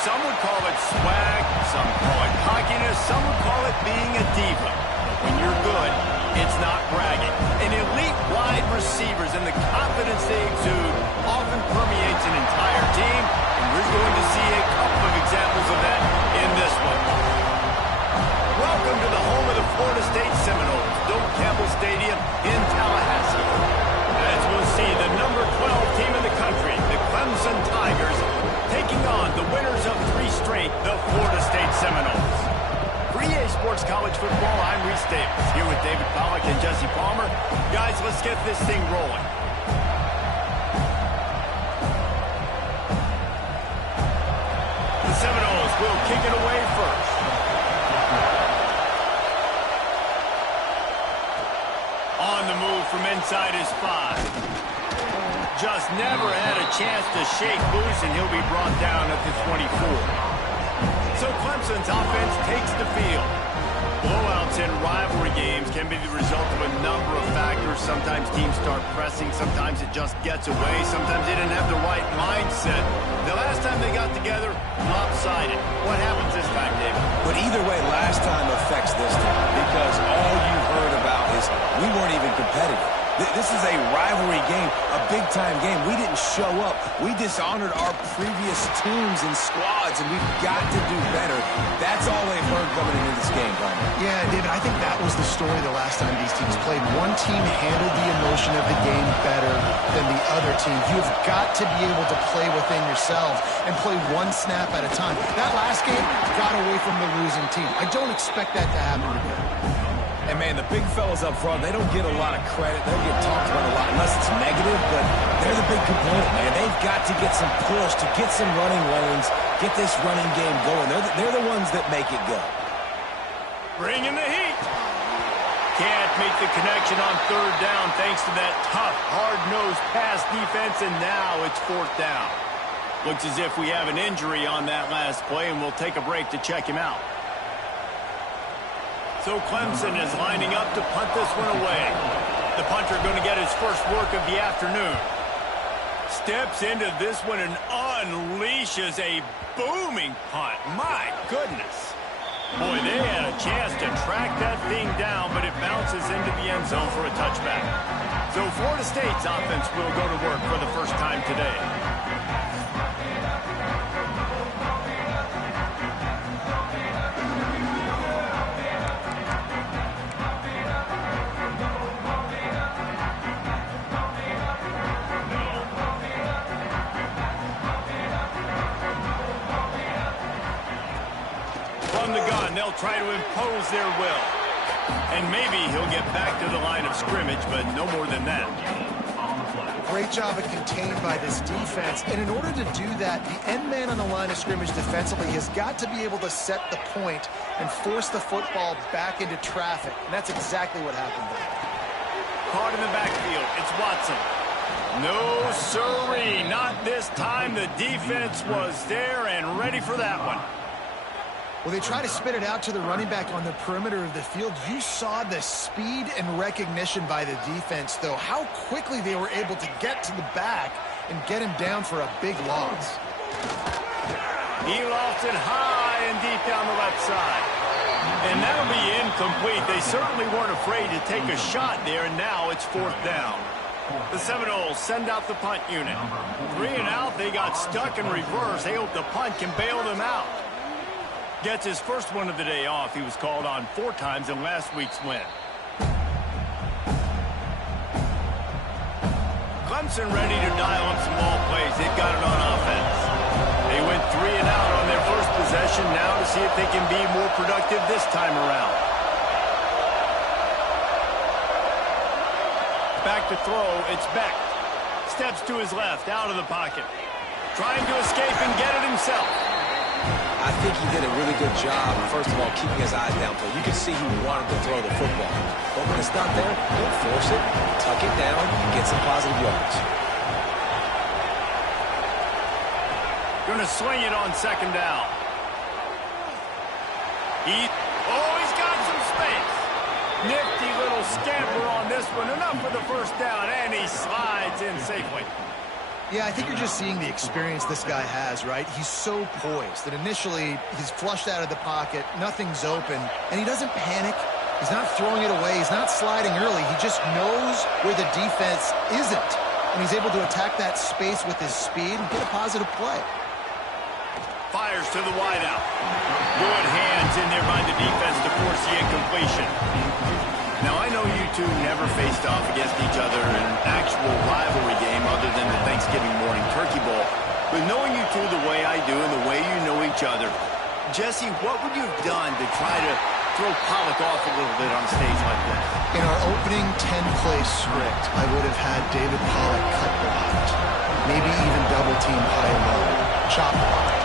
Some would call it swag, some call it cockiness, some would call it being a diva. But when you're good, it's not bragging. And elite wide receivers and the confidence they exude often permeates an entire team, and we're going to see a couple of examples of that in this one. Welcome to the home of the Florida State Seminoles, Doak Campbell Stadium in Tallahassee. As we'll see, the number 12 team in the country, the Clemson Tigers, taking on the winners of 3 straight, the Florida State Seminoles. For EA Sports College Football, I'm Reese Davis, here with David Pollack and Jesse Palmer. Guys, let's get this thing rolling. The Seminoles will kick it away first. On the move from inside his 5. Just never had a chance to shake loose, and he'll be brought down at the 24. So Clemson's offense takes the field. Blowouts in rivalry games can be the result of a number of factors. Sometimes teams start pressing. Sometimes it just gets away. Sometimes they didn't have the right mindset. The last time they got together, lopsided. What happens this time, David? But either way, last time affects this time because all you've heard about is we weren't even competitive. This is a rivalry game, a big-time game. We didn't show up. We dishonored our previous teams and squads, and we've got to do better. That's all they've heard coming into this game, Palmer. Yeah, David, I think that was the story the last time these teams played. One team handled the emotion of the game better than the other team. You've got to be able to play within yourselves and play one snap at a time. That last game got away from the losing team. I don't expect that to happen again. And, man, the big fellas up front, they don't get a lot of credit. They don't get talked about a lot unless it's negative, but they're the big component, man. They've got to get some push, to get some running lanes, get this running game going. They're the ones that make it go. Bringing the heat. Can't make the connection on 3rd down thanks to that tough, hard-nosed pass defense, and now it's 4th down. Looks as if we have an injury on that last play, and we'll take a break to check him out. So Clemson is lining up to punt this one away. The punter going to get his first work of the afternoon. Steps into this one and unleashes a booming punt. My goodness. Boy, they had a chance to track that thing down, but it bounces into the end zone for a touchback. So Florida State's offense will go to work for the first time today. From the gun, they'll try to impose their will. And maybe he'll get back to the line of scrimmage, but no more than that. Great job of contained by this defense. And in order to do that, the end man on the line of scrimmage defensively has got to be able to set the point and force the football back into traffic. And that's exactly what happened there. Caught in the backfield. It's Watson. No, sirree. Not this time. The defense was there and ready for that one. Well, they try to spit it out to the running back on the perimeter of the field. You saw the speed and recognition by the defense, though, how quickly they were able to get to the back and get him down for a big loss. He lofts it high and deep down the left side. And that'll be incomplete. They certainly weren't afraid to take a shot there, and now it's 4th down. The Seminoles send out the punt unit. 3 and out, they got stuck in reverse. They hope the punt can bail them out. Gets his first one of the day off. He was called on 4 times in last week's win. Clemson ready to dial up some ball plays. They've got it on offense. They went 3 and out on their first possession. Now to see if they can be more productive this time around. Back to throw. It's Beck. Steps to his left, out of the pocket. Trying to escape and get it himself. I think he did a really good job, first of all, keeping his eyes downfield. You can see he wanted to throw the football. But when it's not there, don't force it, tuck it down, and get some positive yards. Going to swing it on 2nd down. He's got some space. Nifty little scamper on this one. Enough for the first down, and he slides in safely. Yeah, I think you're just seeing the experience this guy has, right? He's so poised that initially he's flushed out of the pocket, nothing's open, and he doesn't panic. He's not throwing it away. He's not sliding early. He just knows where the defense isn't, and he's able to attack that space with his speed and get a positive play. Fires to the wideout. Good hands in there by the defense to force the incompletion. Now, I know you two never faced off against each other in an actual rivalry game other than the Thanksgiving morning turkey bowl. But knowing you two the way I do and the way you know each other, Jesse, what would you have done to try to throw Pollock off a little bit on a stage like this? In our opening 10-play script, I would have had David Pollock cut blocked, maybe even double-team high-low, chop blocked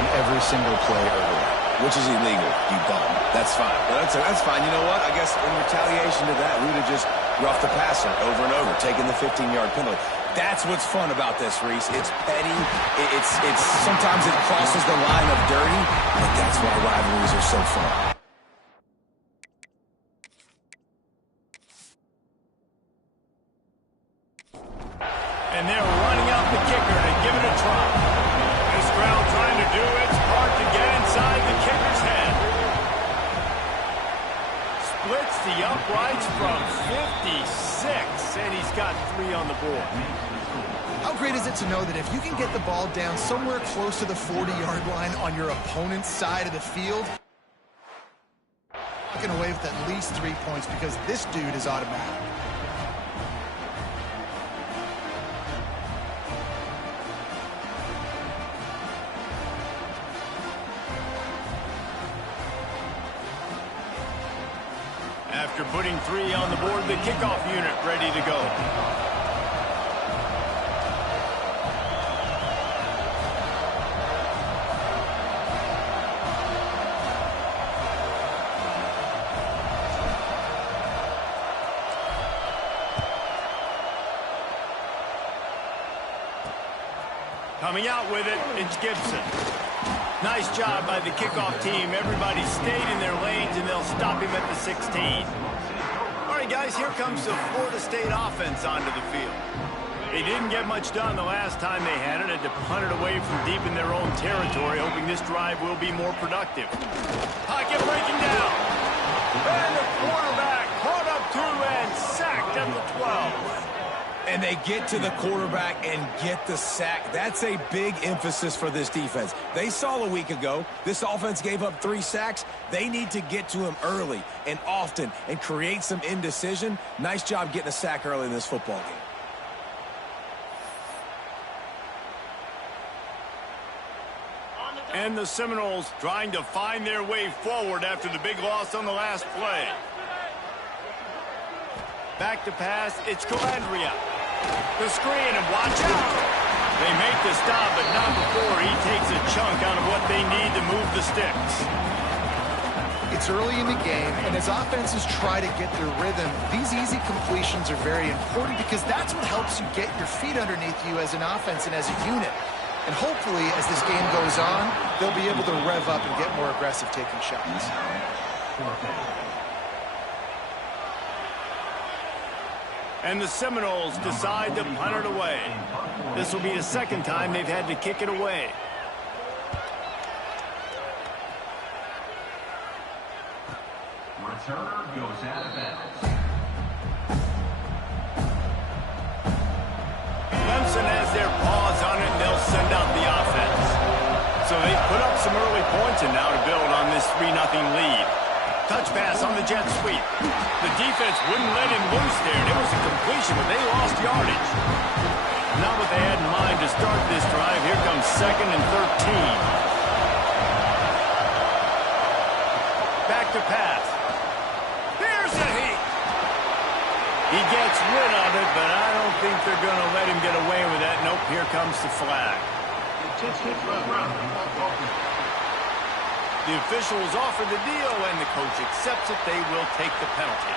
on every single play earlier. Which is illegal, you bum. That's fine. That's fine. You know what? I guess in retaliation to that, we would have just roughed the passer over and over, taking the 15-yard penalty. That's what's fun about this, Reese. It's petty. It's sometimes it crosses the line of dirty, but that's why rivalries are so fun. And they're running out the kicker to give it a try. This crowd trying to do its part to get inside the kicker's head. Splits the uprights from 56, and he's got 3 on the board. How great is it to know that if you can get the ball down somewhere close to the 40-yard line on your opponent's side of the field, walking away with at least 3 points because this dude is automatic. After putting 3 on the board, the kickoff unit ready to go. Coming out with it, it's Gibson. Nice job by the kickoff team. Everybody stayed in their lanes, and they'll stop him at the 16. All right, guys, here comes the Florida State offense onto the field. They didn't get much done the last time they had it. Had to punt it away from deep in their own territory, hoping this drive will be more productive. Pocket breaking down. And the quarterback caught up to and sacked at the 12. And they get to the quarterback and get the sack. That's a big emphasis for this defense. They saw a week ago, this offense gave up 3 sacks. They need to get to him early and often and create some indecision. Nice job getting a sack early in this football game. And the Seminoles trying to find their way forward after the big loss on the last play. Back to pass, it's Calandria. The screen, and watch out! They make the stop, but not before he takes a chunk out of what they need to move the sticks. It's early in the game, and as offenses try to get their rhythm, these easy completions are very important because that's what helps you get your feet underneath you as an offense and as a unit. And hopefully, as this game goes on, they'll be able to rev up and get more aggressive taking shots. And the Seminoles decide to punt it away. This will be the second time they've had to kick it away. Returner goes out of bounds. Clemson has their paws on it, and they'll send out the offense. So they put up some early points, and now to build on this 3-0 lead. Touch pass on the jet sweep. The defense wouldn't let him loose there, and it was a completion, but they lost yardage. Not what they had in mind to start this drive. Here comes 2nd and 13. Back to pass. Here's a heat. He gets rid of it, but I don't think they're going to let him get away with that. Nope, here comes the flag. The officials offer the deal, and the coach accepts it. They will take the penalty.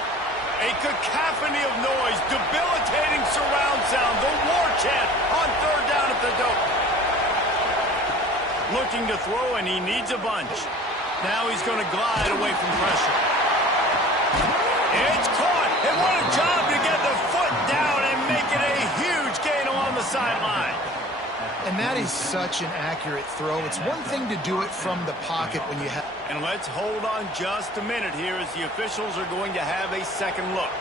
A cacophony of noise, debilitating surround sound, the war chant on 3rd down at the dope. Looking to throw, and he needs a bunch. Now he's going to glide away from pressure. It's caught, and what a job to get the foot down and make it a huge gain along the sideline. And that is such an accurate throw. It's one thing to do it from the pocket when you have... And let's hold on just a minute here as the officials are going to have a second look.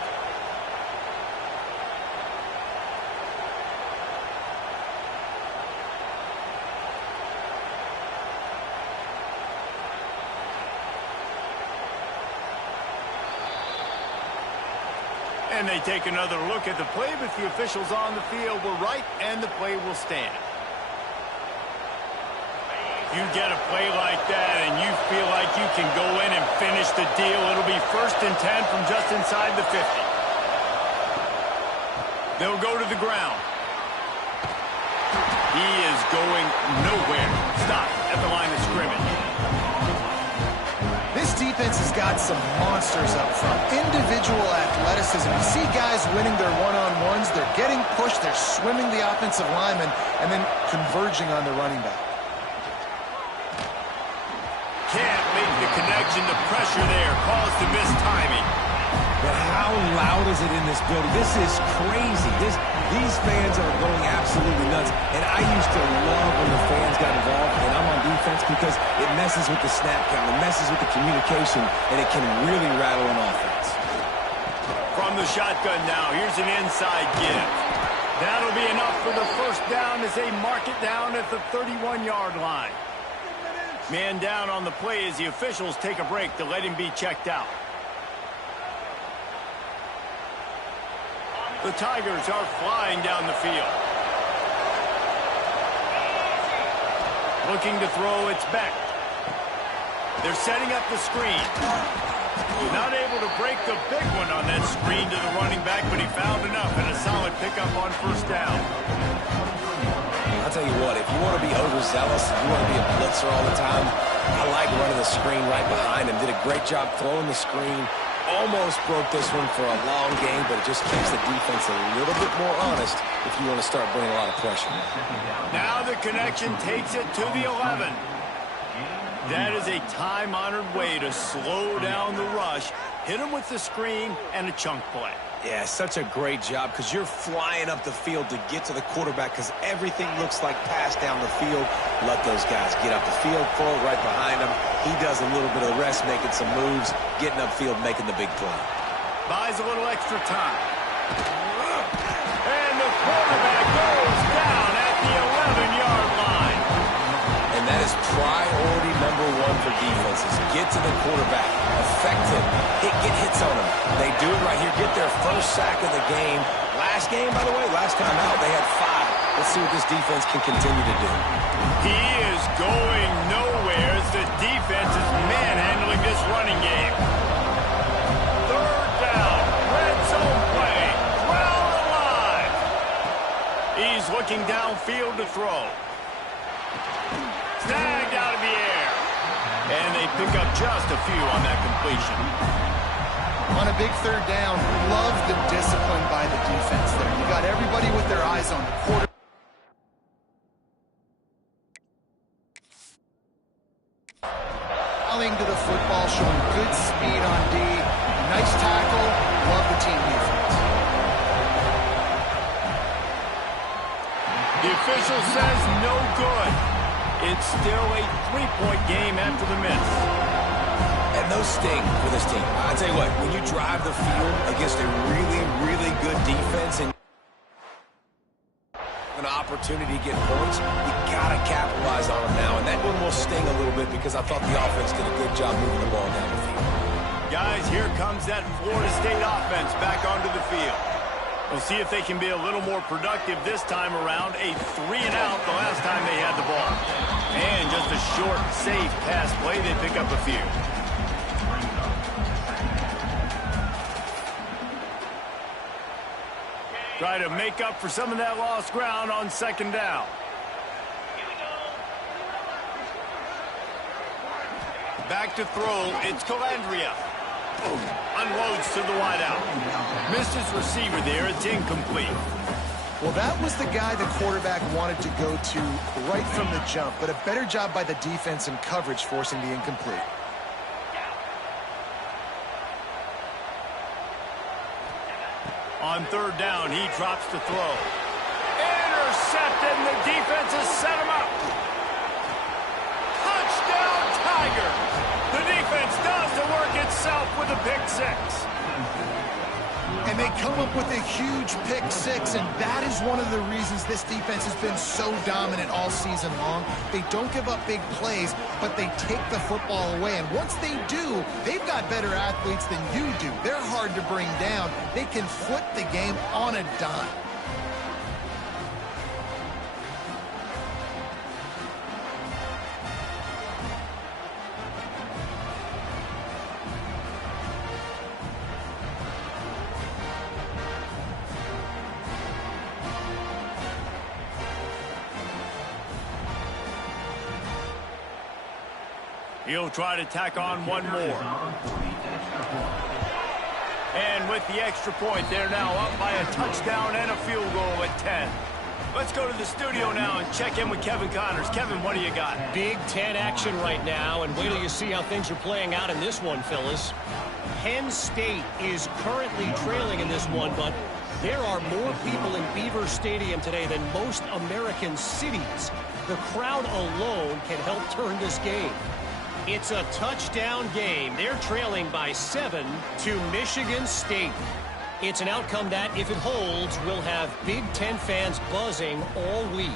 And they take another look at the play, but the officials on the field were right, and the play will stand. You get a play like that, and you feel like you can go in and finish the deal. It'll be 1st and 10 from just inside the 50. They'll go to the ground. He is going nowhere. Stop at the line of scrimmage. This defense has got some monsters up front. Individual athleticism. You see guys winning their one-on-ones. They're getting pushed. They're swimming the offensive lineman and then converging on the running back. Can't make the connection. The pressure there caused the missed timing. But how loud is it in this building? This is crazy. These fans are going absolutely nuts. And I used to love when the fans got involved, and I'm on defense, because it messes with the snap count, it messes with the communication, and it can really rattle an offense. From the shotgun now, here's an inside give. That'll be enough for the first down as they mark it down at the 31-yard line. Man down on the play as the officials take a break to let him be checked out. The Tigers are flying down the field. Looking to throw, it's Beck. They're setting up the screen. Not able to break the big one on that screen to the running back, but he found enough and a solid pickup on first down. I'll tell you what, if you want to be overzealous, if you want to be a blitzer all the time, I like running the screen right behind him. Did a great job throwing the screen. Almost broke this one for a long game, but it just keeps the defense a little bit more honest if you want to start bringing a lot of pressure. Now the connection takes it to the 11. That is a time-honored way to slow down the rush, hit him with the screen, and a chunk play. Yeah, such a great job, because you're flying up the field to get to the quarterback, because everything looks like pass down the field. Let those guys get up the field, throw it right behind him. He does a little bit of the rest, making some moves, getting upfield, making the big play. Buys a little extra time. And the quarterback goes down at the 11-yard line. And that is priority number one for defenses. Get to the quarterback, affect him, get hits on him. They do it right here, get their first sack of the game. Last game, by the way, last time out, they had 5. Let's see what this defense can continue to do. He is going nowhere as the defense is manhandling this running game. Third down, red zone play, crowd alive. He's looking downfield to throw. Snagged out of the air. And they pick up just a few on that completion. On a big third down, love the discipline by the defense there. You got everybody with their eyes on the quarterback. To the football, showing good speed on D. Nice tackle. Love the team defense. The official says no good. It's still a 3-point game after the miss. And those sting for this team. I'll tell you what, when you drive the field against a really, really good defense and an opportunity to get points, you gotta capitalize on them now, and that one will sting a little bit because I thought the offense did a good job moving the ball down the field. Guys, here comes that Florida State offense back onto the field. We'll see if they can be a little more productive this time around. A 3-and-out the last time they had the ball. And just a short, safe pass play, they pick up a few. Try to make up for some of that lost ground on second down. Back to throw, it's Calandria. Unloads to the wideout. Missed his receiver there, it's incomplete. Well, that was the guy the quarterback wanted to go to right from the jump, but a better job by the defense in coverage forcing the incomplete. On third down, he drops to throw. defense has set him up. Touchdown, Tigers. The defense does the work itself with a pick six. And they come up with a huge pick six, and that is one of the reasons this defense has been so dominant all season long. They don't give up big plays, but they take the football away. And once they do, they've got better athletes than you do. They're hard to bring down. They can flip the game on a dime. He'll try to tack on one more. And with the extra point, they're now up by a touchdown and a field goal at 10. Let's go to the studio now and check in with Kevin Connors. Kevin, what do you got? Big 10 action right now, and wait till you see how things are playing out in this one, Phyllis. Penn State is currently trailing in this one, but there are more people in Beaver Stadium today than most American cities. The crowd alone can help turn this game. It's a touchdown game. They're trailing by 7 to Michigan State. It's an outcome that, if it holds, will have Big Ten fans buzzing all week.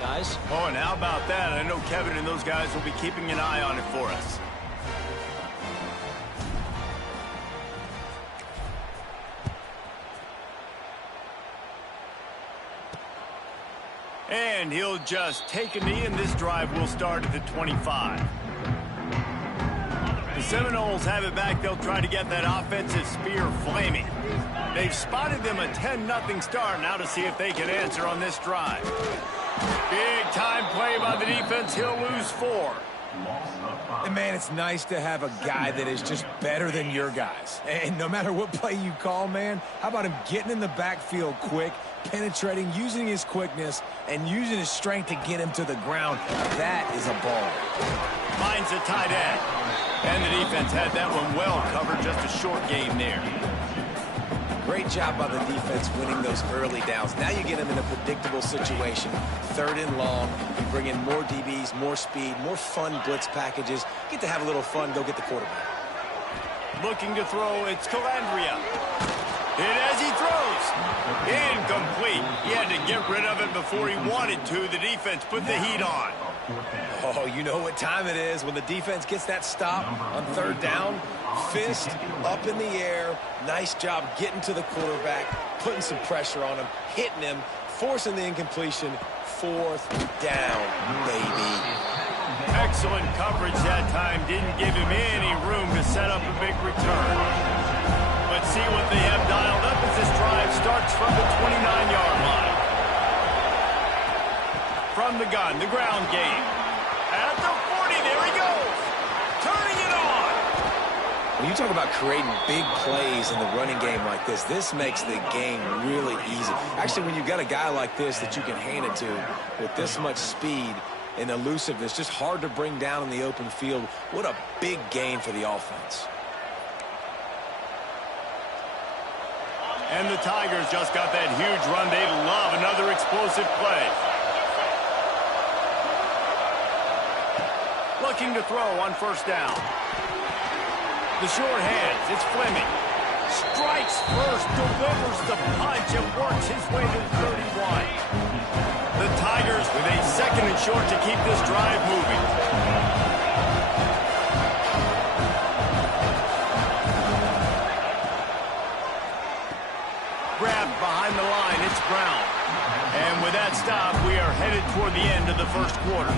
Guys? Oh, and how about that? I know Kevin and those guys will be keeping an eye on it for us. And he'll just take a knee, and this drive will start at the 25. The Seminoles have it back. They'll try to get that offensive spear flaming. They've spotted them a 10-0 start. Now to see if they can answer on this drive. Big-time play by the defense. He'll lose 4. And, man, it's nice to have a guy that is just better than your guys. And no matter what play you call, man, how about him getting in the backfield quick, penetrating, using his quickness, and using his strength to get him to the ground? That is a ball. Finds a tight end. And the defense had that one well covered. Just a short game there. Great job by the defense winning those early downs. Now you get them in a predictable situation. 3rd and long. You bring in more DBs, more speed, more fun blitz packages. Get to have a little fun. Go get the quarterback. Looking to throw. It's Calandria. And as he throws, incomplete. He had to get rid of it before he wanted to. The defense put the heat on. Oh, you know what time it is when the defense gets that stop on 3rd down. Fist up in the air. Nice job getting to the quarterback, putting some pressure on him, hitting him, forcing the incompletion. 4th down, baby. Excellent coverage that time. Didn't give him any room to set up a big return. Let's see what they have dialed up as this drive starts from the 29-yard line. From the gun, the ground game. At the 40, there he goes. Turning it on. When you talk about creating big plays in the running game like this makes the game really easy. Actually, when you've got a guy like this that you can hand it to with this much speed and elusiveness, just hard to bring down in the open field, what a big gain for the offense. And the Tigers just got that huge run. They love another explosive play. Looking to throw on 1st down. The short hands, it's Fleming. Strikes first, delivers the punch, and works his way to the 31. The Tigers with a 2nd and short to keep this drive moving. Grabbed behind the line, it's Brown. And with that stop, we are headed toward the end of the 1st quarter.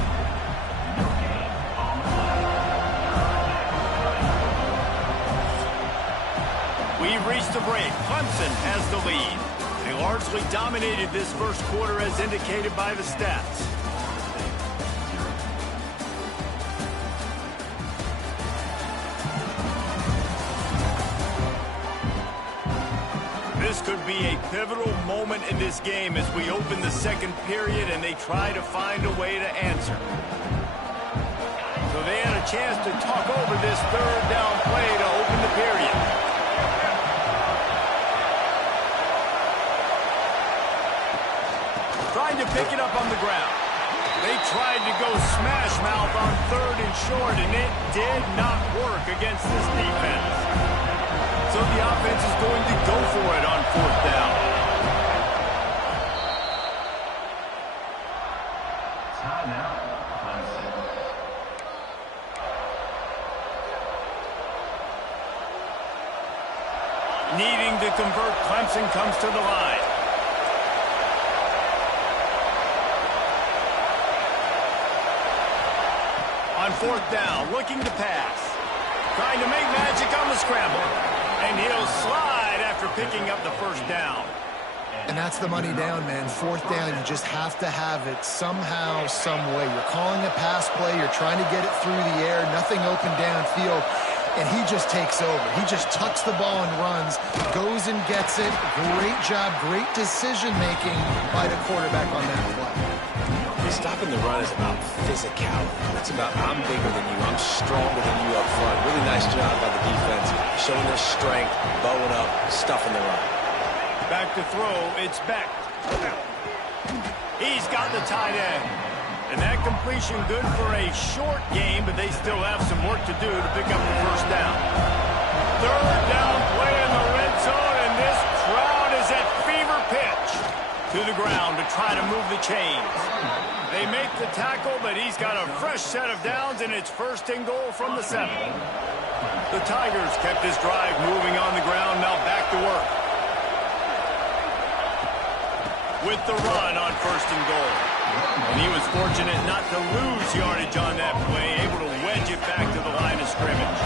We've reached the break. Clemson has the lead. They largely dominated this 1st quarter as indicated by the stats. This could be a pivotal moment in this game as we open the 2nd period and they try to find a way to answer. So they had a chance to talk over this 3rd down play to open the period. Trying to pick it up on the ground. They tried to go smash mouth on 3rd and short, and it did not work against this defense. So the offense is going to go for it on 4th down. Timeout. Needing to convert, Clemson comes to the line. On 4th down, looking to pass. Trying to make magic on the scramble. And he'll slide after picking up the 1st down. And that's the money down, man. 4th down, you just have to have it somehow, some way. You're calling a pass play. You're trying to get it through the air. Nothing open downfield. And he just takes over. He just tucks the ball and runs, goes and gets it. Great job, great decision-making by the quarterback on that play. Stopping the run is about physicality. It's about I'm bigger than you, I'm stronger than you up front. Really nice job by the defense, showing their strength, bowing up, stuffing the run. Back to throw, it's Beck. He's got the tight end. And that completion good for a short game, but they still have some work to do to pick up the 1st down. 3rd down play in the red zone, and this crowd is at fever pitch. To the ground to try to move the chains. They make the tackle, but he's got a fresh set of downs, and it's 1st and goal from the 7. The Tigers kept this drive moving on the ground, now back to work. With the run on 1st and goal. And he was fortunate not to lose yardage on that play, able to wedge it back to the line of scrimmage.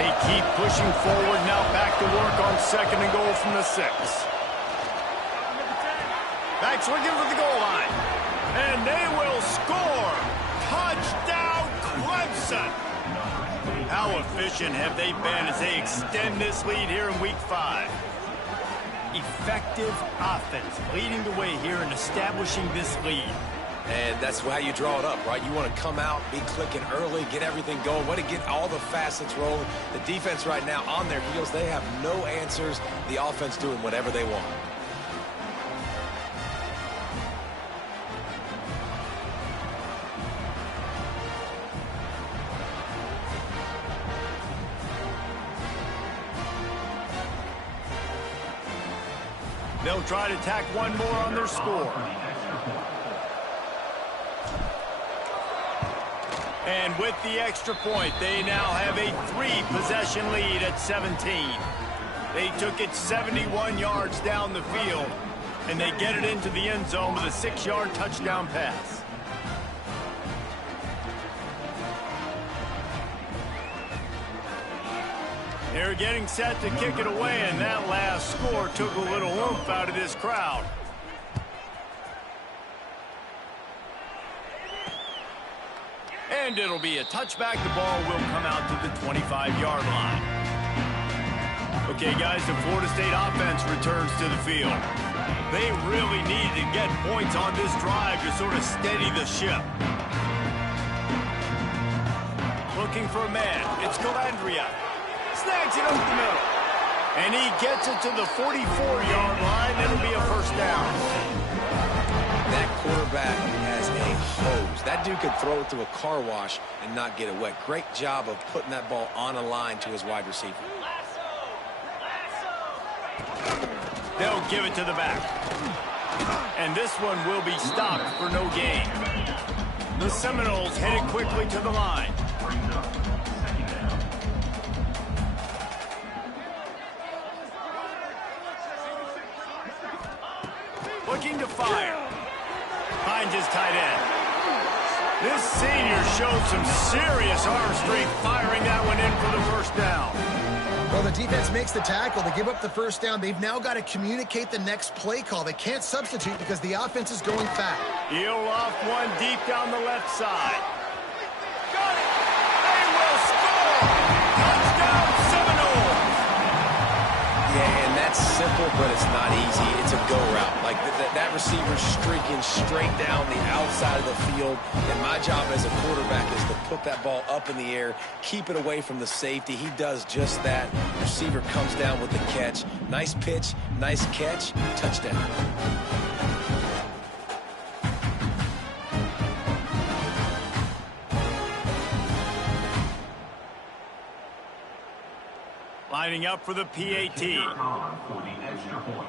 They keep pushing forward, now back to work on 2nd and goal from the 6. Back's looking for the goal line. And they will score. Touchdown, Clemson. How efficient have they been as they extend this lead here in Week 5? Effective offense leading the way here and establishing this lead. And that's how you draw it up, right? You want to come out, be clicking early, get everything going, want to get all the facets rolling. The defense right now on their heels, they have no answers. The offense doing whatever they want. They'll try to tack one more on their score. And with the extra point, they now have a 3-possession lead at 17. They took it 71 yards down the field, and they get it into the end zone with a 6-yard touchdown pass. They're getting set to kick it away, and that last score took a little oomph out of this crowd. And it'll be a touchback. The ball will come out to the 25-yard line. Okay, guys, the Florida State offense returns to the field. They really need to get points on this drive to sort of steady the ship. Looking for a man. It's Calandria. Snags it up the middle. And he gets it to the 44-yard line. It'll be a 1st down. That quarterback has a hose. That dude could throw it through a car wash and not get it wet. Great job of putting that ball on a line to his wide receiver. They'll give it to the back. And this one will be stopped for no gain. The Seminoles headed quickly to the line. Looking to fire. Finds his tight end. This senior showed some serious arm strength firing that one in for the 1st down. Well, the defense makes the tackle. They give up the 1st down. They've now got to communicate the next play call. They can't substitute because the offense is going fast. He'll off one deep down the left side. Got it! They will score! Touchdown, Seminoles! Yeah, and that's simple, but it's not easy. It's a go route. Like that receiver streaking straight down the outside of the field. And my job as a quarterback is to put that ball up in the air, keep it away from the safety. He does just that. Receiver comes down with the catch. Nice pitch, nice catch, touchdown. Lining up for the PAT. For the extra point.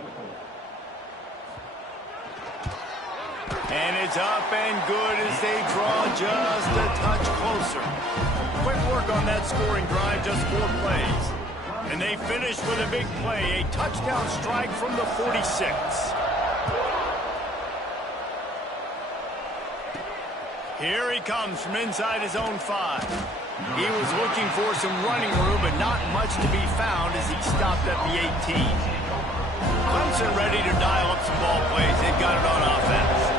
And it's up and good as they draw just a touch closer. Quick work on that scoring drive, just 4 plays. And they finish with a big play, a touchdown strike from the 46. Here he comes from inside his own 5. He was looking for some running room, but not much to be found as he stopped at the 18. Clemson ready to dial up some ball plays. They've got it on offense.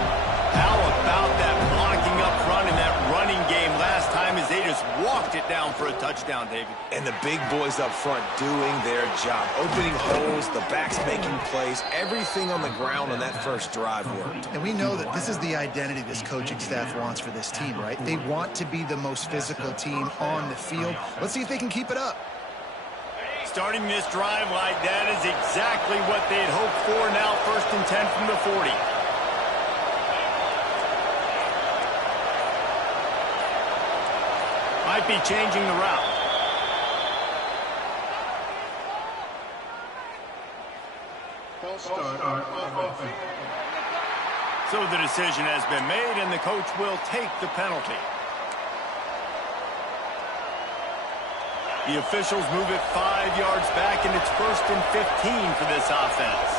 How about that blocking up front in that running game last time as they just walked it down for a touchdown, David? And the big boys up front doing their job. Opening holes, the backs making plays, everything on the ground on that first drive worked. And we know that this is the identity this coaching staff wants for this team, right? They want to be the most physical team on the field. Let's see if they can keep it up. Starting this drive like that is exactly what they had hoped for. Now 1st and 10 from the 40. Might be changing the route. So the decision has been made, and the coach will take the penalty. The officials move it 5 yards back, and it's 1st and 15 for this offense.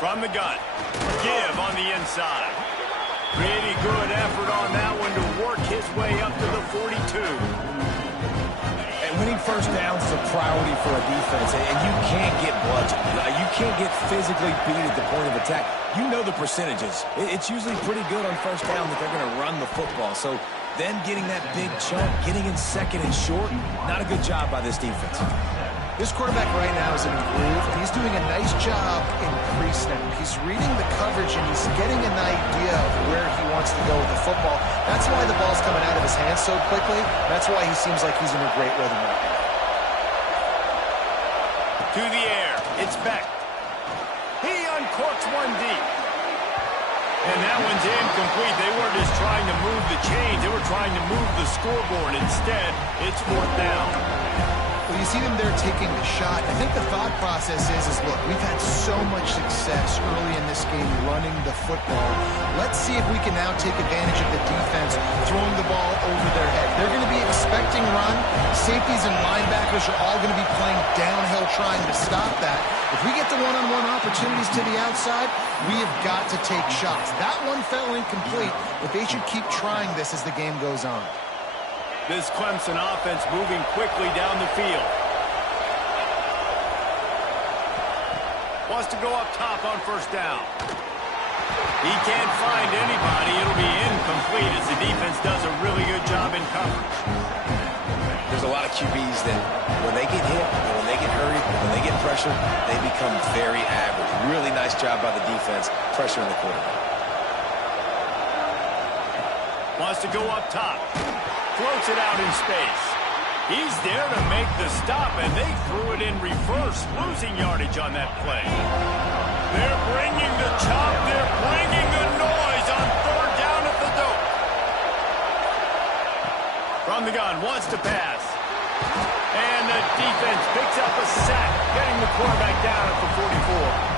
From the gun, give on the inside. Pretty good effort on that one to work his way up to the 42. And winning first downs is a priority for a defense, and you can't get bludgeoned. You can't get physically beat at the point of attack. You know the percentages. It's usually pretty good on first down that they're going to run the football. So them getting that big chunk, getting in 2nd and short, not a good job by this defense. This quarterback right now is in a groove, and he's doing a nice job in pre-snap. He's reading the coverage, and he's getting an idea of where he wants to go with the football. That's why the ball's coming out of his hands so quickly. That's why he seems like he's in a great rhythm right now. To the air, it's Beck. He uncorks one deep. And that one's incomplete. They weren't just trying to move the chains. They were trying to move the scoreboard. Instead, it's 4th down. Well, you see them there taking the shot. I think the thought process is look, we've had so much success early in this game running the football. Let's see if we can now take advantage of the defense throwing the ball over their head. They're going to be expecting run. Safeties and linebackers are all going to be playing downhill trying to stop that. If we get the one-on-one opportunities to the outside, we have got to take shots. That one fell incomplete, but they should keep trying this as the game goes on. This Clemson offense moving quickly down the field. Wants to go up top on 1st down. He can't find anybody. It'll be incomplete as the defense does a really good job in coverage. There's a lot of QBs that when they get hit, and when they get hurried, when they get pressured, they become very average. Really nice job by the defense pressuring the quarterback. Wants to go up top. Floats it out in space. He's there to make the stop, and they threw it in reverse, losing yardage on that play. They're bringing the chop. They're bringing the noise on 3rd down at the dope. From the gun, wants to pass. And the defense picks up a sack, getting the quarterback down at the 44.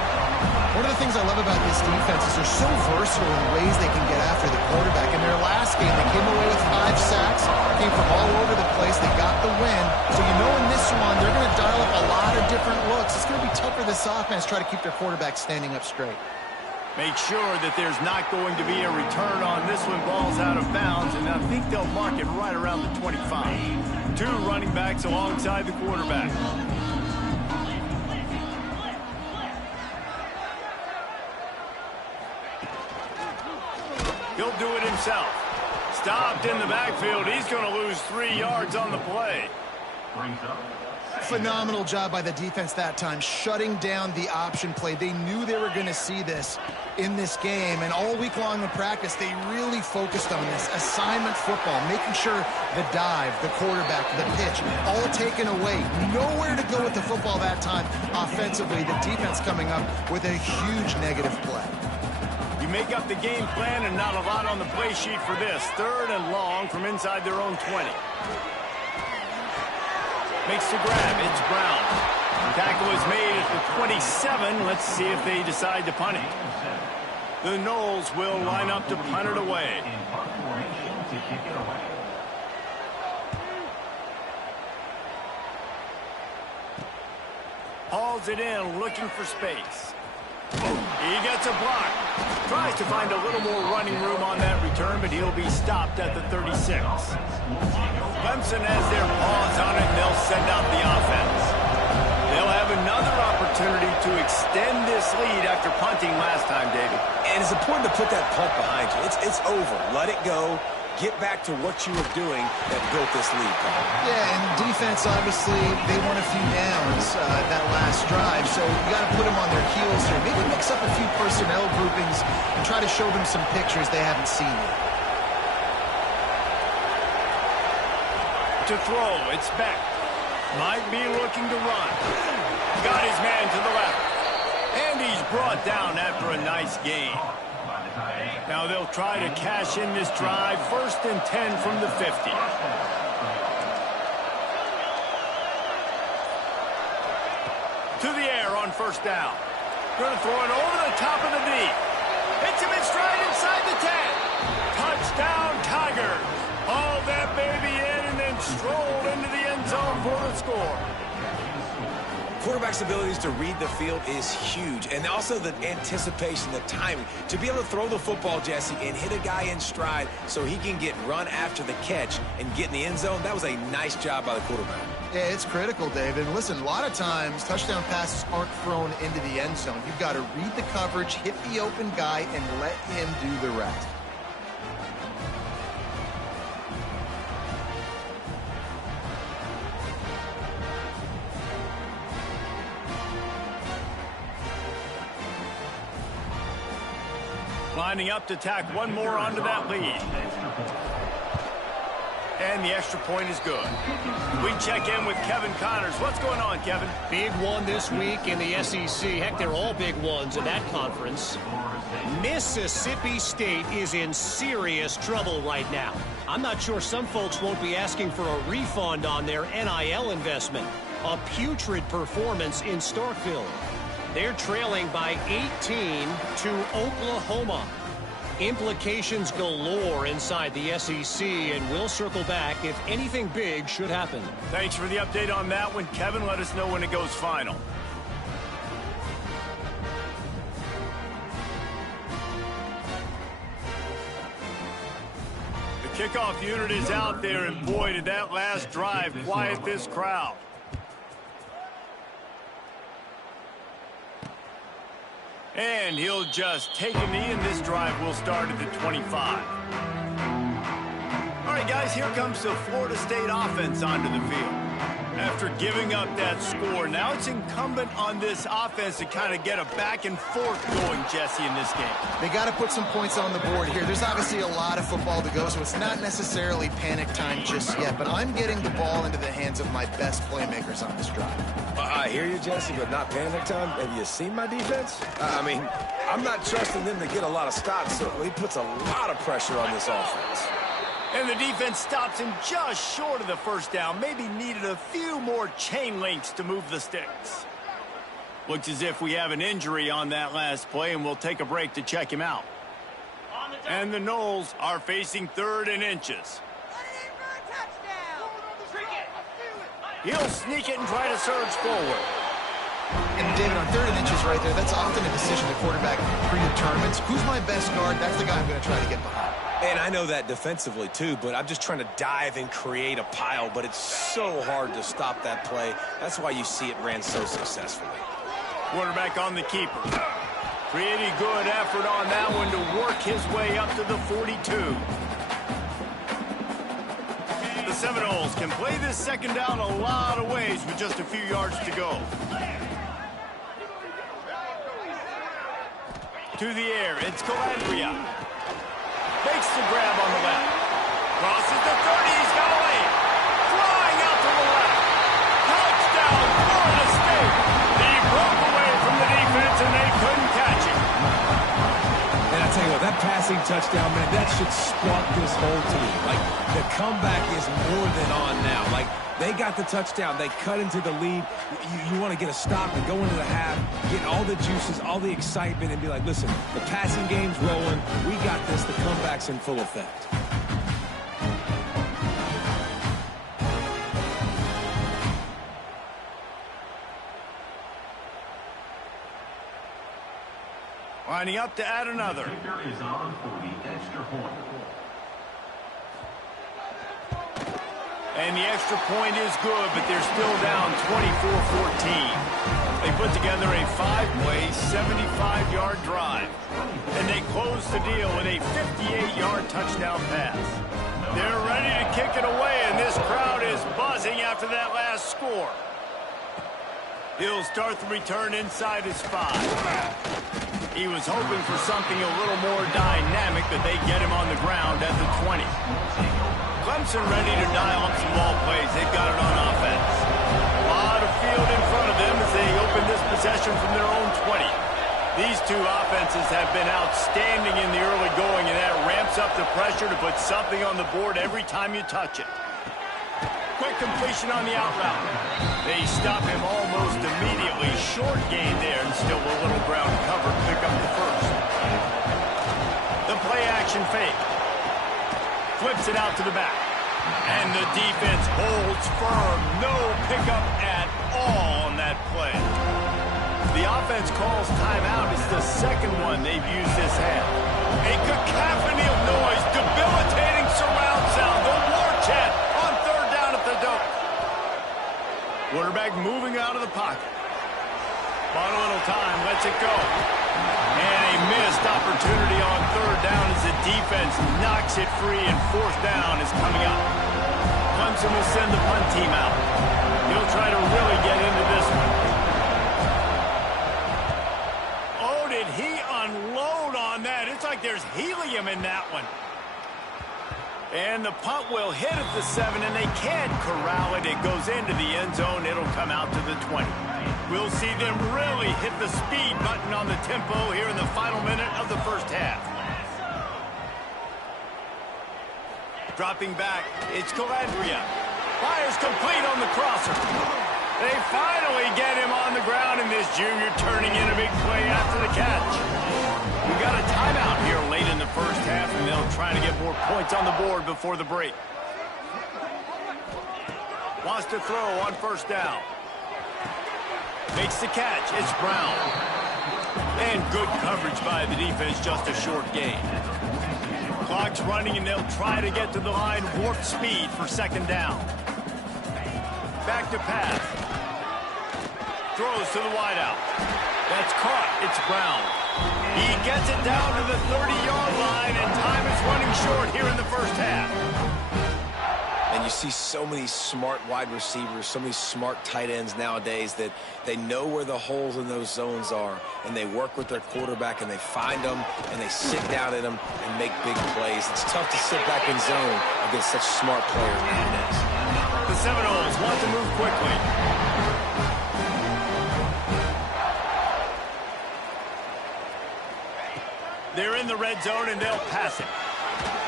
One of the things I love about this defense is they're so versatile in ways they can get after the quarterback. In their last game, they came away with 5 sacks, came from all over the place. They got the win. So you know in this one, they're going to dial up a lot of different looks. It's going to be tough for this offense to try to keep their quarterback standing up straight. Make sure that there's not going to be a return on this one. Ball's out of bounds, and I think they'll mark it right around the 25. 2 running backs alongside the quarterback. He'll do it himself. Stopped in the backfield. He's going to lose 3 yards on the play. Brings up. Phenomenal job by the defense that time, shutting down the option play. They knew they were going to see this in this game, and all week long in practice, they really focused on this assignment football, making sure the dive, the quarterback, the pitch, all taken away. Nowhere to go with the football that time offensively. The defense coming up with a huge negative play. You make up the game plan and not a lot on the play sheet for this. 3rd and long from inside their own 20. Makes the grab. It's Brown. Tackle is made at the 27. Let's see if they decide to punt it. The Noles will line up to punt it away. Hauls it in, looking for space. He gets a block. Tries to find a little more running room on that return, but he'll be stopped at the 36. Clemson has their paws on it, and they'll send out the offense. They'll have another opportunity to extend this lead after punting last time, David. And it's important to put that punt behind you. It's over. Let it go. Get back to what you were doing that built this lead, Carl. Yeah, and defense, obviously, they won a few downs that last drive, so you got to put them on their heels here. Maybe mix up a few personnel groupings and try to show them some pictures they haven't seen yet. To throw, it's Beck. Might be looking to run. Got his man to the left. And he's brought down after a nice gain. Now they'll try to cash in this drive. 1st and 10 from the 50. To the air on 1st down. Going to throw it over the top of the knee. Hits him in stride inside the 10. Touchdown, Tigers. Hauled that baby in and then strolled into the end zone for the score. Quarterback's abilities to read the field is huge, and also the anticipation, the timing. To be able to throw the football, Jesse, and hit a guy in stride so he can get run after the catch and get in the end zone, that was a nice job by the quarterback. Yeah, it's critical, David. Listen, a lot of times, touchdown passes aren't thrown into the end zone. You've got to read the coverage, hit the open guy, and let him do the rest. Lining up to tack one more onto that lead. And the extra point is good. We check in with Kevin Connors. What's going on, Kevin? Big one this week in the SEC. Heck, they're all big ones in that conference. Mississippi State is in serious trouble right now. I'm not sure some folks won't be asking for a refund on their NIL investment. A putrid performance in Starkville. They're trailing by 18 to Oklahoma. Implications galore inside the SEC, and we'll circle back if anything big should happen. Thanks for the update on that one, Kevin. Let us know when it goes final. The kickoff unit is out there, and boy, did that last drive quiet this crowd. And he'll just take a knee, and this drive will start at the 25. All right, guys, here comes the Florida State offense onto the field. After giving up that score, now it's incumbent on this offense to kind of get a back and forth going, Jesse, in this game. They got to put some points on the board here. There's obviously a lot of football to go, so it's not necessarily panic time just yet, but I'm getting the ball into the hands of my best playmakers on this drive. I hear you, Jesse, but not panic time. Have you seen my defense? I mean, I'm not trusting them to get a lot of stops, so he puts a lot of pressure on this offense. And the defense stops him just short of the 1st down. Maybe needed a few more chain links to move the sticks. Looks as if we have an injury on that last play, and we'll take a break to check him out. And the Noles are facing 3rd and inches. He'll sneak it and try to surge forward. And David, on 3rd and inches right there, that's often a decision the quarterback predetermines. Who's my best guard? That's the guy I'm going to try to get behind. And I know that defensively, too, but I'm just trying to dive and create a pile, but it's so hard to stop that play. That's why you see it ran so successfully. Quarterback on the keeper. Pretty good effort on that one to work his way up to the 42. The Seminoles can play this 2nd down a lot of ways with just a few yards to go. To the air, it's Calandria. Makes the grab on the left. Crosses the 30, he's got away. Flying out to the left. Touchdown, Florida State. He broke away from the defense, and they couldn't catch him. And I tell you what, touchdown, man, that should spark this whole team. Like, the comeback is more than on now. Like, they got the touchdown. They cut into the lead. You want to get a stop and go into the half, get all the juices, all the excitement, and be like, listen, the passing game's rolling. We got this. The comeback's in full effect. Lining up to add another. Kicker is on for the extra point. And the extra point is good, but they're still down 24-14. They put together a 5-play, 75-yard drive. And they close the deal with a 58-yard touchdown pass. They're ready to kick it away, and this crowd is buzzing after that last score. He'll start the return inside his 5. He was hoping for something a little more dynamic, but they get him on the ground at the 20. Clemson ready to dial up some ball plays. They've got it on offense. A lot of field in front of them as they open this possession from their own 20. These two offenses have been outstanding in the early going, and that ramps up the pressure to put something on the board every time you touch it. Quick completion on the out route. They stop him almost immediately. Short gain there, and still a little ground cover. Pick up the first. The play action fake. Flips it out to the back. And the defense holds firm. No pickup at all on that play. The offense calls timeout. It's the second one they've used this half. A cacophony of noise. Debilitating surround sound. The war chant on third down at the dome. Quarterback moving out of the pocket. Bought a little time, lets it go. And a missed opportunity on third down as the defense knocks it free, and fourth down is coming up. Clemson will send the punt team out. He'll try to really get into this one. Oh, did he unload on that? It's like there's helium in that one. And the punt will hit at the 7, and they can't corral it. It goes into the end zone. It'll come out to the 20. We'll see them really hit the speed button on the tempo here in the final minute of the first half. Dropping back, it's Calandria. Fires complete on the crosser. They finally get him on the ground, and this junior turning in a big play after the catch. We got a timeout here late in the first half, and they'll try to get more points on the board before the break. Wants to throw on first down. Makes the catch. It's Brown. And good coverage by the defense, just a short gain. Clock's running, and they'll try to get to the line. Warp speed for second down. Back to pass. Throws to the wideout. That's caught. It's Brown. He gets it down to the 30-yard line, and time is running short here in the first half. And you see so many smart wide receivers, so many smart tight ends nowadays that they know where the holes in those zones are, and they work with their quarterback, and they find them, and they sit down in them and make big plays. It's tough to sit back in zone against such smart players nowadays. The Seminoles want to move quickly. They're in the red zone, and they'll pass it.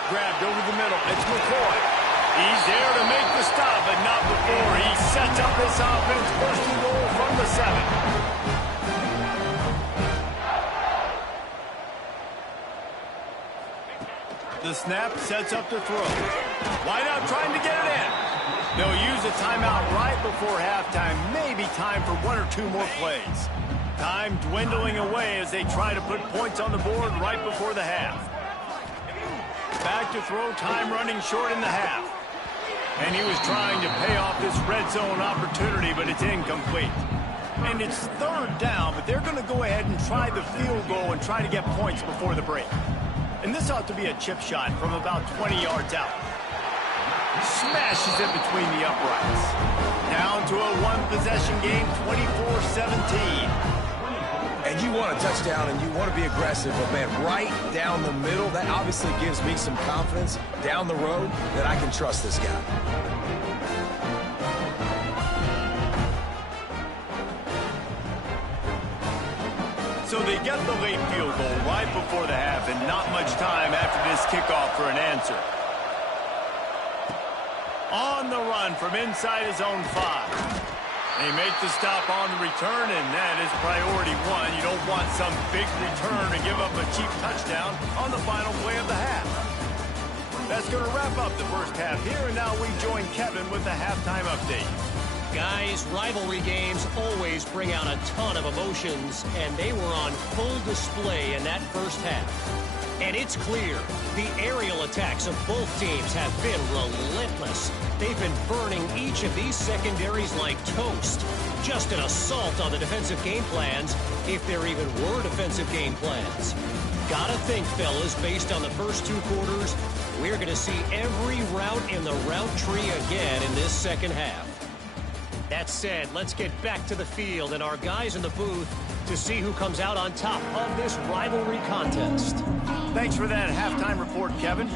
Grabbed over the middle. It's McCoy. He's there to make the stop, but not before. He sets up this offense, first and goal from the 7. The snap sets up the throw. Wideout trying to get it in. They'll use a timeout right before halftime. Maybe time for one or two more plays. Time dwindling away as they try to put points on the board right before the half. Back to throw, time running short in the half. And he was trying to pay off this red zone opportunity, but it's incomplete. And it's third down, but they're going to go ahead and try the field goal and try to get points before the break. And this ought to be a chip shot from about 20 yards out. Smashes it between the uprights. Down to a one-possession game, 24-17. And you want a touchdown, and you want to be aggressive, but, man, right down the middle, that obviously gives me some confidence down the road that I can trust this guy. So they get the late field goal right before the half and not much time after this kickoff for an answer. On the run from inside his own 5. They make the stop on the return, and that is priority 1. You don't want some big return to give up a cheap touchdown on the final play of the half. That's going to wrap up the first half here, and now we join Kevin with the halftime update. Guys, rivalry games always bring out a ton of emotions, and they were on full display in that first half. And it's clear, the aerial attacks of both teams have been relentless. They've been burning each of these secondaries like toast. Just an assault on the defensive game plans, if there even were defensive game plans. Gotta think, fellas, based on the first 2 quarters, we're going to see every route in the route tree again in this second half. That said, let's get back to the field and our guys in the booth to see who comes out on top of this rivalry contest. Thanks for that halftime report, Kevin.